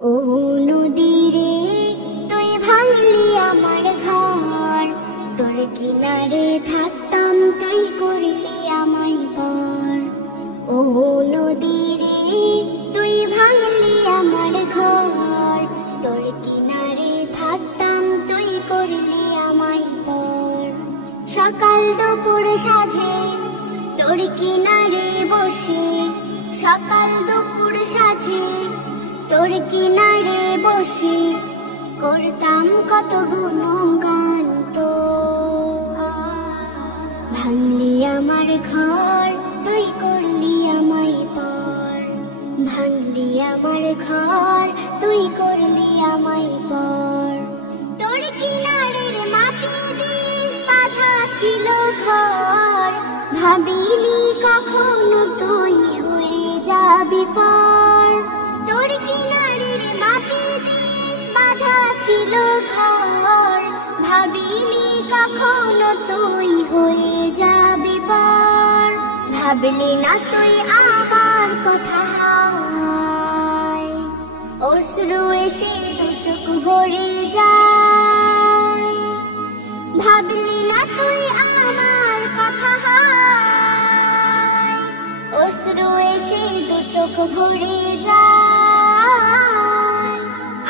ও নদী রে তুই ভাঙলি আমার ঘর, তোর কিনারে থাকতাম তুই করলি আমায় পর। ও নদী রে তুই ভাঙলি আমার ঘর, তোর কিনারে থাকতাম তুই করলি আমায় পর। সকাল দুপুর সাঁঝে তোর কিনারে বসে, সকাল দুপুর সাঁঝে তোর কিনারে বসে করতাম কত গুণগান তো। ভাঙলি আমার ঘর তুই করলি আমায় পর, ভাঙলি আমার ঘর তুই করলি আমায় পর। তোর কিনারের মাটি দিয়ে বাঁধা ছিল ঘর, ভাবিনি কখনো তুই হয়ে যাবি পর। তোর কিনারের মাটি দিয়ে বাঁধা ছিল ঘর, ভাবিনি কখনো তুই হয়ে যাবি পর। ভাবলি না তুই আমার কথা, অশ্রু এসে দু চোখ ভরে যায়। ভাবলি না তুই আমার কথা, অশ্রু এসে দু চোখ ভরে যায়।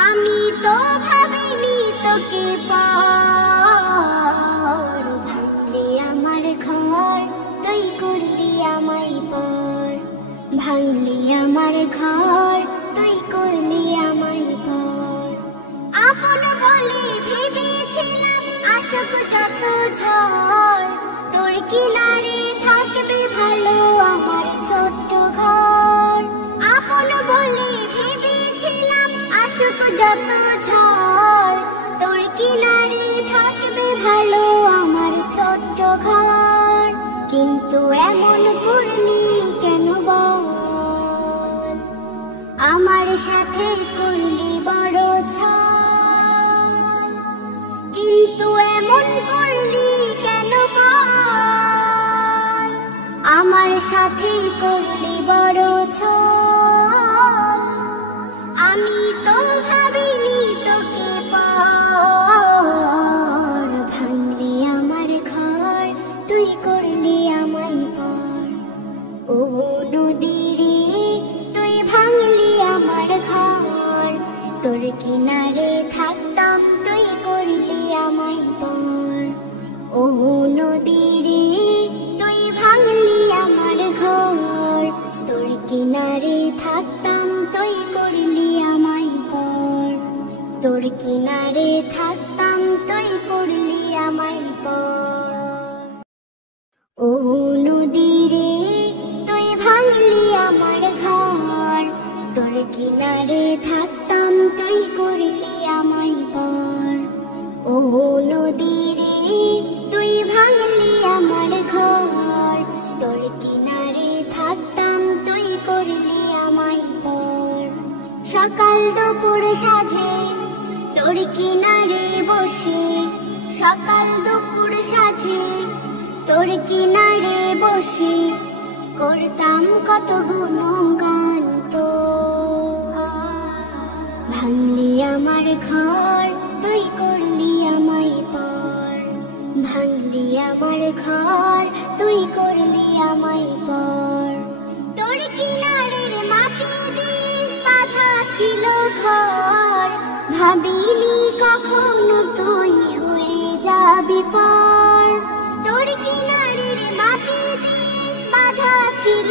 আমি তো ভাবিনি তোকে পর, ভাঙলি আমার ঘর তুই করলি আমায় পর, ভাঙলি আমার ঘর তুই করলি আমায় পর। আপন বলে ভেবেছিলাম আশক যত ঝড়, তোর কিনারে থাকবে ভালো আমার ছোট্ট ঘর। আপন বলে ভেবেছিলাম আশক যত ঝড়, তোর কিনারে থাকবে ভালো আমার ছোট্ট ঘর। কিন্তু এমন করলি কেন বল, আমার সাথে করলি বড় ছল। কিন্তু এমন করলি কেন বল, আমার সাথে করলি বড় ছল। আমি তো ভাবিনি তোকে পর, ভাঙলি আমার ঘর তুই করলি আমায় পর। ও নদী রে তুই ভাঙলি আমার ঘর, তোর কিনারে থাকতাম তুই করলি আমায় পর। ও নদী রে তুই ভাঙলি আমার ঘর, তোর কিনারে থাকতাম তুই করলি আমায় পর। তোর কিনারে থাকতাম তুই করলি আমায় পর। ও নদী রে তুই ভাঙলি আমার ঘর, তোর কিনারে থাকতাম তুই করলি আমায় পর। ও নদী রে তুই ভাঙলি আমার ঘর, তোর কিনারে থাকতাম তুই করলি আমায় পর। সকাল দুপুর সাঁঝে তোর কিনারে বসে, সকাল দুপুর সাঁঝে তোর কিনারে বসে করতাম কত গুণগান তো। ভাঙলি আমার ঘর তুই করলি আমায় পর, ভাঙলি আমার ঘর তুই করলি আমায় পর। তোর কিনারের মাটি দিয়ে বাঁধা ছিল ঘর, ভাবিনি কখনো তুই হয়ে যাবি পর। তোর কিনারের মাটি দিয়ে বাঁধা ছিল